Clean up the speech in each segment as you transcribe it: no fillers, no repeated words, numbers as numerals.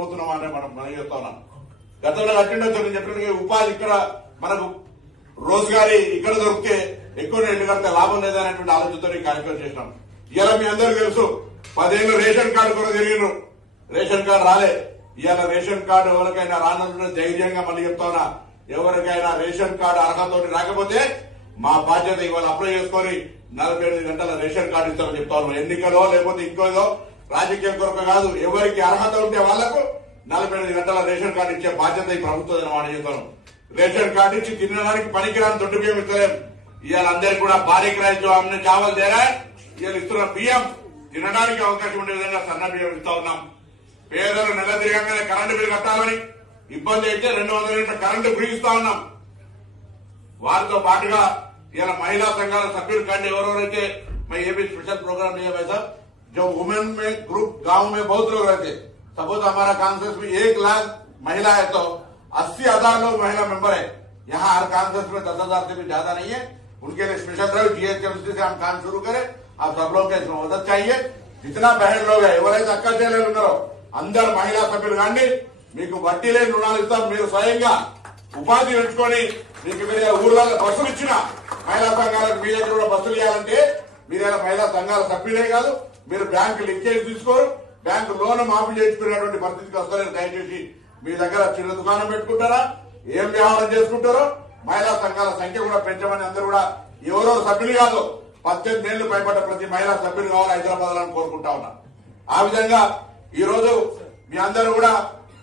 పోతున్నామని మనం చెప్తా ఉన్నాం. గతంలో కట్టిండొచ్చు నేను చెప్పినట్టుగా ఉపాధి ఇక్కడ మనకు రోజుగారి ఇక్కడ దొరికితే ఎక్కువ ఇల్లు కడితే లాభం లేదనేటువంటి ఆలోచనతో ఈ కార్యక్రమం చేసినాం. ఇలా మీ అందరూ తెలుసు 10 ఏళ్ళు రేషన్ కార్డు కూడా తిరిగినారు, రేషన్ కార్డు రాలే. ఇవాళ రేషన్ కార్డు ఎవరికైనా రానంటే ధైర్యంగా మళ్ళీ చెప్తా ఉన్నా, ఎవరికైనా రేషన్ కార్డు అర్హతతో రాకపోతే మా బాధ్యత ఇవాళ అప్లై చేసుకుని 48 గంటల రేషన్ కార్డు ఇస్తామని చెప్తా ఉన్నాం. ఎన్నికలో లేకపోతే ఇంకోదో రాజకీయ కొరకు కాదు, ఎవరికి అర్హత ఉంటే వాళ్లకు 48 గంటల రేషన్ కార్డు ఇచ్చే బాధ్యత ఈ ప్రభుత్వం మాట చెప్తాను. రేషన్ కార్డు ఇచ్చి తినడానికి పనికిరాని దొడ్డు బియ్యం ఇస్తలేం. ఇవాళ అందరికి కూడా భారీ క్రాయితో అమ్మే చావల్ తేరా ఇవాళ ఇస్తున్న బియ్యం తినడానికి అవకాశం ఉండే విధంగా సన్న బియ్యం ఇస్తా ఉన్నాం. పేదలు నెల తిరగగానే కరెంటు బిల్లు కట్టాలని ఇబ్బంది అయితే 200 యూనిట్ల కరెంటు ఫ్రీ ఇస్తా ఉన్నాం. వారితో పాటుగా ఇలా మహిళా సంఘాల సభ్యులు కంటే ఎవరెవరైతే मैं ये भी स्पेशल प्रोग्राम नहीं है वैसा जो वुमेन में ग्रुप गांव में बहुत लोग रहते, सपोज हमारा कांग्रेस में 1 लाख महिला है तो 80,000 लोग महिला मेंबर है. यहाँ हर कांग्रेस में 10,000 से भी ज्यादा नहीं है. उनके लिए स्पेशल ड्राइव जीएचएमसी से हम काम शुरू करें. आप सब लोग का इसमें मदद चाहिए. जितना बहन लोग है ఎవరైతే అక్క చెల్లెలు ఉన్నారో అందరు మహిళా సభ్యులు కానీ మీకు వడ్డీ లేని రుణాలు ఇస్తాం. మీరు స్వయంగా ఉపాధి పెంచుకొని మీకు వేరే ఊర్లలో బస్సులు ఇచ్చిన మహిళా సంఘాలకు మీ దగ్గర కూడా బస్సులు ఇవ్వాలంటే మీరైనా మహిళా సంఘాల సభ్యులే కాదు, మీరు బ్యాంకు లింకేజ్ తీసుకోరు, బ్యాంకు లోన్ మాఫీ చేసుకునేటువంటి పరిస్థితికి వస్తారు. దయచేసి మీ దగ్గర చిన్న దుకాణం పెట్టుకుంటారా, ఏం వ్యవహారం చేసుకుంటారో మహిళా సంఘాల సంఖ్య కూడా పెంచమని అందరూ కూడా ఎవరో సభ్యులు కాదు 18 ఏళ్లు పైబడ్డ ప్రతి మహిళా సభ్యులు కావాలి హైదరాబాద్ అని కోరుకుంటా ఉన్నా. ఆ విధంగా ఈ రోజు మీ అందరూ కూడా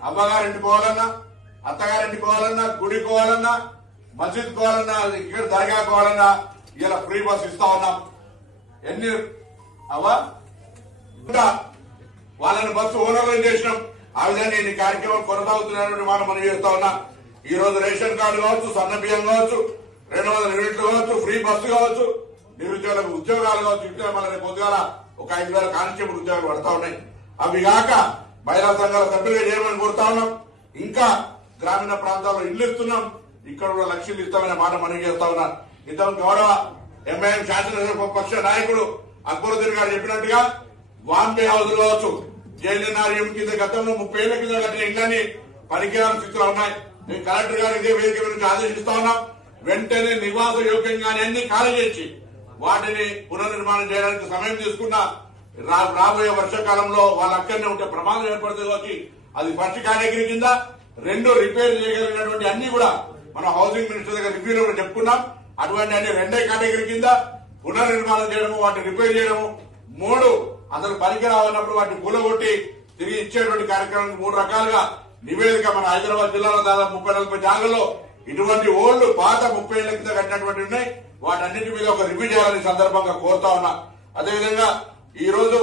అమ్మగారింటికి పోవాలన్నా, అత్తగారింటికి పోవాలన్నా, గుడికి పోవాలన్నా, మస్జిద్ పోవాలన్నా, ఇక్కడ దర్గా పోవాలన్నా ఇలా ఫ్రీ బస్ ఇస్తా ఉన్నాం. ఎన్ని అవా వాళ్ళని బస్సు ఓనర్లు చేసినాం. ఆ విధంగా ఈ కార్యక్రమం కొనసాగుతున్నటువంటి మాట మనం చేస్తా ఉన్నా. ఈ రోజు రేషన్ కార్డు కావచ్చు, సన్న బియ్యం కావచ్చు, 200 యూనిట్లు కావచ్చు, ఫ్రీ బస్సు కావచ్చు, నిరుద్యోగులకు ఉద్యోగాలు కావచ్చు. ఇట్లా మన రేపు పొద్దుగాల ఒక 5,000 కానిస్టేబుల్ ఉద్యోగాలు పడతా ఉన్నాయి. అవి కాక మహిళా సంఘాల సభ్యులుగా చేయమని కోరుతా ఉన్నాం. ఇంకా గ్రామీణ ప్రాంతాల్లో ఇల్లు ఇస్తున్నాం, ఇక్కడ కూడా లక్షలు ఇస్తామనే మాట మనం చేస్తా ఉన్నాం. ఇంత గౌరవ ఎంఐఎం శాసనసభ నాయకుడు అక్బరుద్దీన్ గారు చెప్పినట్టుగా వాంబే హౌస్ కావచ్చు, జైలనార్యం కింద గతంలో 30 ఏళ్ల కింద కట్టిన ఇళ్లని పనికిరాని స్థితిలో ఉన్నాయి. మేము కలెక్టర్ గారు ఇదే వేదిక నుంచి ఆదేశిస్తా ఉన్నాం. వెంటనే నివాస యోగ్యంగానే అన్ని ఖాళీ చేసి వాటిని పునర్నిర్మాణం చేయడానికి సమయం తీసుకున్నా రాబోయే వర్షాకాలంలో వాళ్ళ అక్కడనే ఉంటే ప్రమాదం ఏర్పడుతుంది వచ్చి అది ఫస్ట్ కేటగిరీ కింద 2 రిపేర్ చేయగలిగినటువంటి అన్ని కూడా మనం హౌసింగ్ మినిస్టర్ దగ్గర రివ్యూలో కూడా చెప్పుకున్నాం. అటువంటి అన్ని 2వ కేటగిరీ కింద పునర్నిర్మాణం చేయడము, వాటిని రిపేర్ చేయడము, 3 అసలు పనికి రావన్నప్పుడు వాటిని కూలగొట్టి తిరిగి ఇచ్చేటువంటి కార్యక్రమానికి 3 రకాలుగా నివేదిక మన హైదరాబాద్ జిల్లాలో దాదాపు 30-40 జాగాల్లో ఇటువంటి ఓల్డ్ పాత 30 ఏళ్ల కింద కట్టినటువంటి ఉన్నాయి. వాటన్నిటి మీద ఒక రివ్యూ చేయాలని సందర్భంగా కోరుతా ఉన్నా. అదేవిధంగా ఈ రోజు